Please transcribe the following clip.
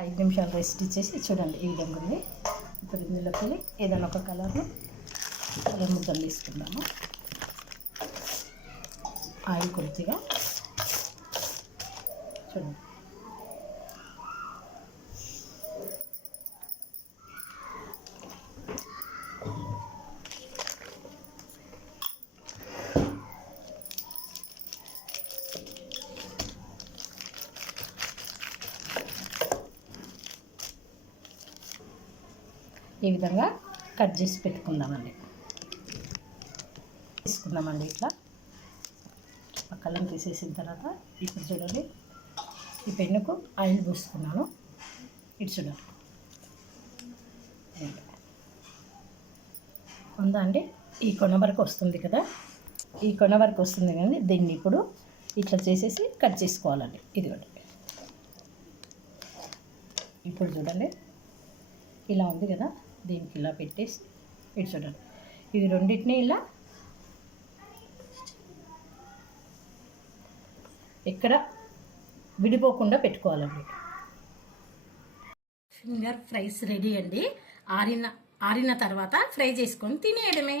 5 నిమిషాలు రెస్ట్ ఇచ్చేసి చూడండి ఈ విధంగా ఉంది. ఇప్పుడు ఇందులోకి వెళ్ళి ఏదైనా ఒక కలర్ను కలర్ ముద్దలు తీసుకుందాము. ఆయిల్ కొద్దిగా చూడండి. ఈ విధంగా కట్ చేసి పెట్టుకుందామండి. తీసుకుందామండి ఇట్లా పక్కన తీసేసిన తర్వాత ఇప్పుడు చూడండి ఈ పెన్నుకు ఆయిల్ పోసుకున్నాను. ఇటు చూడండి ఉందా అండి, ఈ కొన వరకు వస్తుంది కదా, ఈ కొన వరకు వస్తుంది కానీ దీన్ని ఇప్పుడు ఇట్లా చేసేసి కట్ చేసుకోవాలండి. ఇదిగోండి ఇప్పుడు చూడండి ఇలా ఉంది కదా, దీనికి ఇలా పెట్టేసి ఇటు చూడండి ఇవి రెండింటినీ ఇలా ఎక్కడ విడిపోకుండా పెట్టుకోవాలండి. ఫింగర్ ఫ్రైస్ రెడీ అండి. ఆరిన తర్వాత ఫ్రై చేసుకొని తినేయడమే.